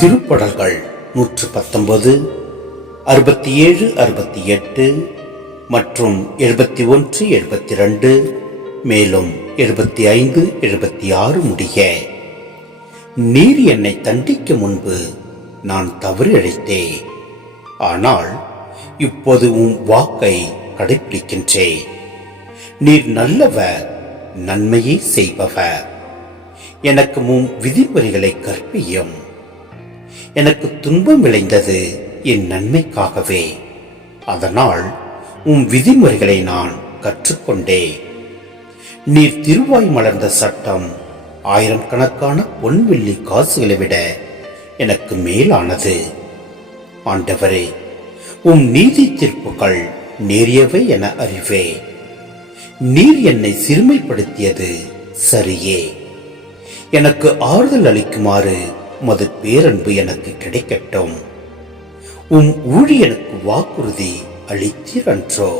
திருப்படல்கள் நூற்று பத்தொன்பது அறுபத்தி ஏழு அறுபத்தி எட்டு மற்றும் எழுபத்தி ஒன்று எழுபத்தி ரெண்டு மேலும் எழுபத்தி ஐந்து எழுபத்தி ஆறு முடிய. நீர் என்னை தண்டிக்க முன்பு நான் தவறு இழைத்தேன் ஆனால் இப்போது உன் வாக்கை கடைப்பிடிக்கின்றேன். நீர் நல்லவர் நன்மையை செய்பவர். எனக்கு முன் விதிமுறைகளை கற்பியும். எனக்கு துன்பம் விளைந்தது என் நன்மைக்காகவே. அதனால் உன் விதிமுறைகளை நான் கற்றுக்கொண்டேன். நீர் திருவாய் மலர்ந்த சட்டம் ஆயிரம் கணக்கான பொன்வெள்ளி காசுகளை விட எனக்கு மேலானது. ஆண்டவரே உம் நீதி தீர்ப்புகள் நேரியவை என அறிவே. நீர் என்னை சிறுமைப்படுத்தியது சரியே. எனக்கு ஆறுதல் அளிக்குமாறு உமது பேரன்பு எனக்கு கிடைக்கட்டும். உம் ஊழியனுக்கு வாக்குறுதி அளித்தீரன்றோ